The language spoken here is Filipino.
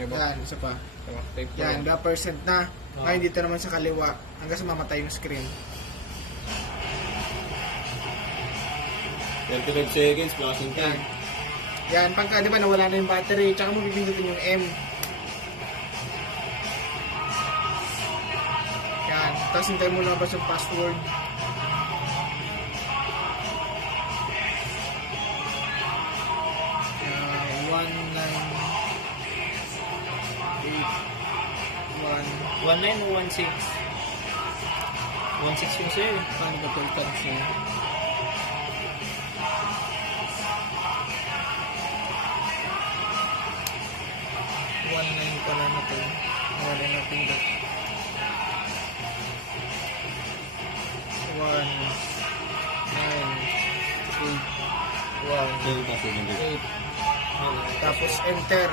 yung iba. Yan, isa pa. Tape ko Yan, lang. the percent na. Ngayon dito naman sa kaliwa, hanggang sa mamatay yung screen. 25 seconds, flashing Yan. time. Yan, pagka di ba nawala na yung battery, tsaka mo pipindutin yung M. Yan, tapos hintayin mo lumabas yung password. Yan, 1981. 19 o 16? 16 yung sa'yo. Paano ba ito siya? One nine pala natin. Wala natin that. 1 9 8 1 Then, tapos yung 8 tapos enter.